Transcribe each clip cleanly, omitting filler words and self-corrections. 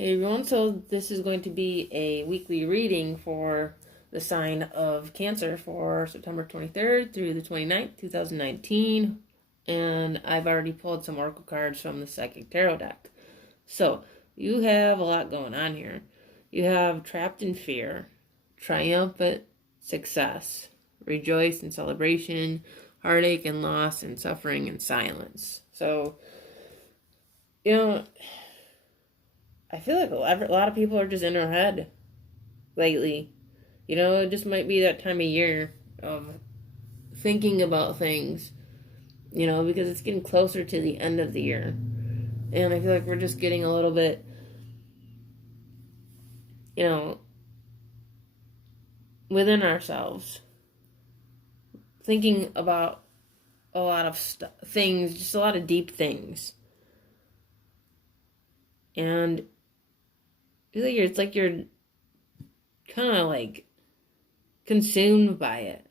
Hey everyone, so this is going to be a weekly reading for the sign of Cancer for September 23rd through the 29th, 2019. And I've already pulled some oracle cards from the Psychic Tarot deck. So, you have a lot going on here. You have trapped in fear, triumphant success, rejoice and celebration, heartache and loss, and suffering and silence. So, I feel like a lot of people are just in their head lately. It just might be that time of year of thinking about things, because it's getting closer to the end of the year. And I feel like we're just getting a little bit, within ourselves, thinking about a lot of things, just a lot of deep things. And it's like you're kind of like consumed by it.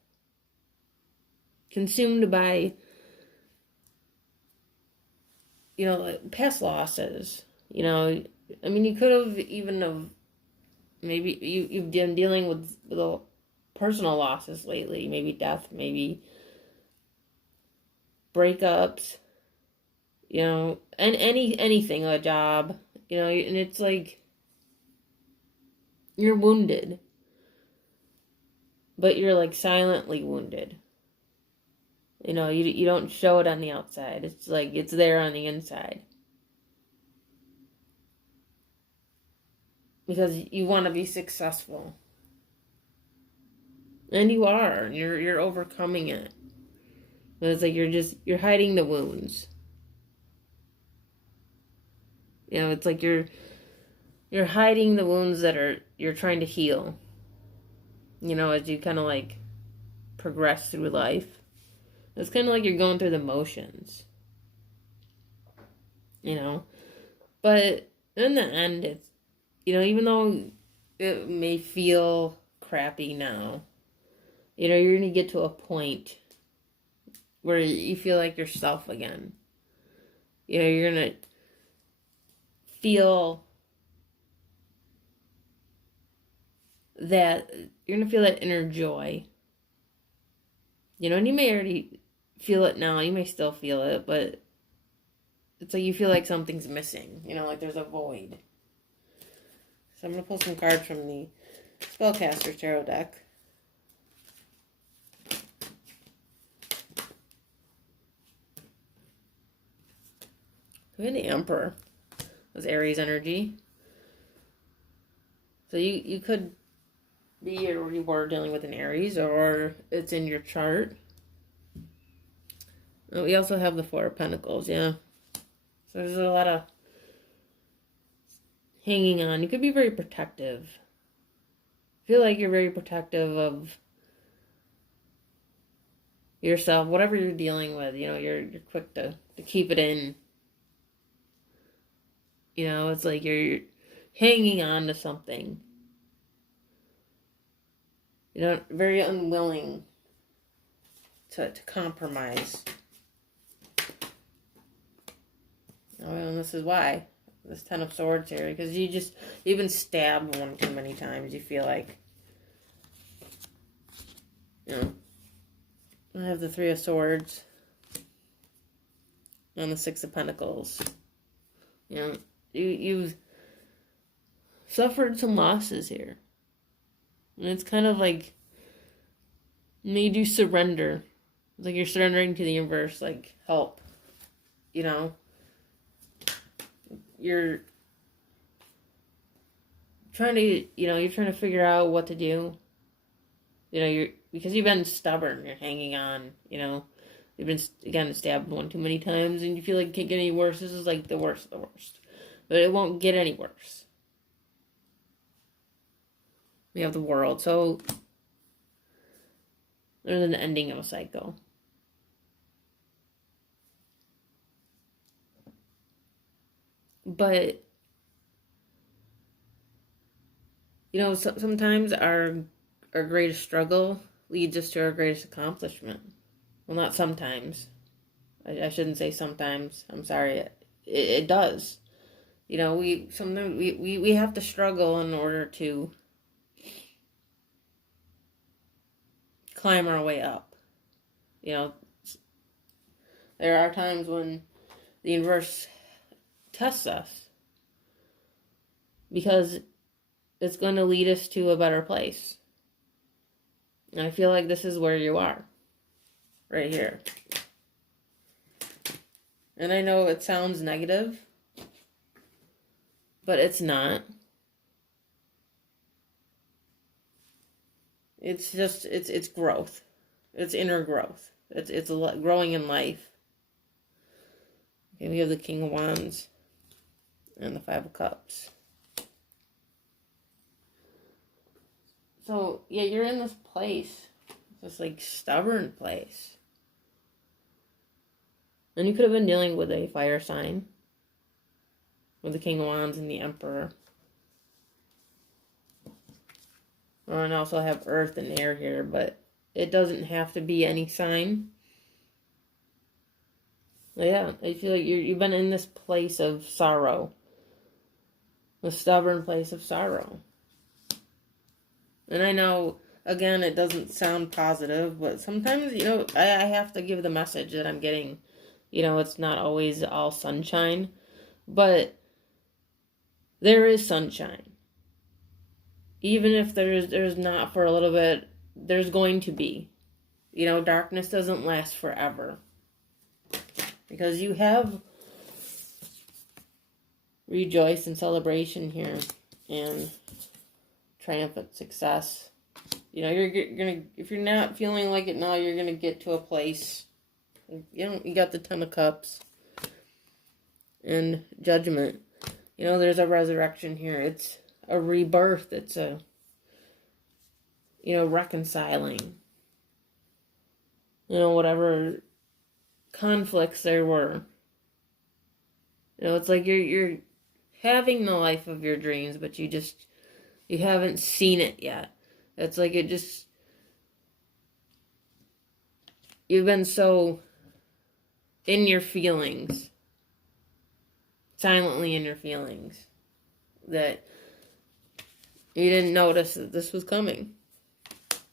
Consumed by, like past losses. You could have maybe you've been dealing with personal losses lately. Maybe death, maybe breakups, and anything, a job, and it's like you're wounded, but you're like silently wounded. You don't show it on the outside. It's like it's there on the inside. Because you want to be successful. And you are. And you're overcoming it. But it's like you're hiding the wounds. It's like you're hiding the wounds that you're trying to heal. As you kind of like progress through life. It's kind of like you're going through the motions. But in the end, it's, even though it may feel crappy now, you're going to get to a point where you feel like yourself again. You're going to feel that, inner joy. And you may already feel it now. You may still feel it, but it's like you feel like something's missing. Like there's a void. So I'm going to pull some cards from the Spellcaster Tarot deck. We have the Emperor. That's Aries energy. So you could be, or you were dealing with an Aries, or it's in your chart. We also have the Four of Pentacles, yeah. So there's a lot of hanging on. You could be very protective. I feel like you're very protective of yourself, whatever you're dealing with. You're quick to keep it in. It's like you're hanging on to something. Very unwilling to compromise. Oh, and this is why. This Ten of Swords here. Because you've been stabbed one too many times, you feel like. I have the Three of Swords. And the Six of Pentacles. You've suffered some losses here. And it's kind of like made you surrender. It's like you're surrendering to the universe, like, help. You're trying to figure out what to do. Because you've been stubborn, you're hanging on, You've been, again, stabbed one too many times, and you feel like it can't get any worse. This is like the worst of the worst. But it won't get any worse. We have the World. So there's an ending of a cycle. But, sometimes our greatest struggle leads us to our greatest accomplishment. Well, not sometimes. I shouldn't say sometimes. I'm sorry. It does. You know, sometimes we have to struggle in order to climb our way up. You know, there are times when the universe tests us because it's going to lead us to a better place. And I feel like this is where you are. Right here. And I know it sounds negative, but it's not. It's just, it's growth. It's inner growth. It's growing in life. Okay, we have the King of Wands and the Five of Cups. So, yeah, you're in this place. This, like, stubborn place. And you could have been dealing with a fire sign. With the King of Wands and the Emperor. And I also have Earth and Air here, but it doesn't have to be any sign. Yeah, I feel like you've been in this place of sorrow. A stubborn place of sorrow. And I know, again, it doesn't sound positive, but sometimes, you know, I have to give the message that I'm getting. You know, it's not always all sunshine, but there is sunshine. Even if there's not for a little bit, there's going to be. You know, darkness doesn't last forever. Because you have rejoice and celebration here and triumphant success. You know, you're gonna, if you're not feeling like it now, you're gonna get to a place. You know, you got the Ten of Cups and Judgment. You know, there's a resurrection here. It's a rebirth. It's a, you know, reconciling. You know, whatever conflicts there were. You know, it's like you're having the life of your dreams, but you haven't seen it yet. It's like you've been so in your feelings, silently in your feelings, that you didn't notice that this was coming.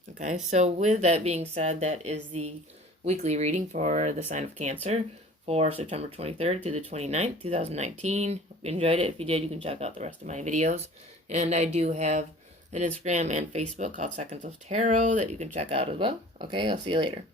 Okay, so with that being said, that is the weekly reading for the sign of Cancer for September 23rd to the 29th, 2019. Hope you enjoyed it. If you did, you can check out the rest of my videos. And I do have an Instagram and Facebook called Seconds of Tarot that you can check out as well. Okay, I'll see you later.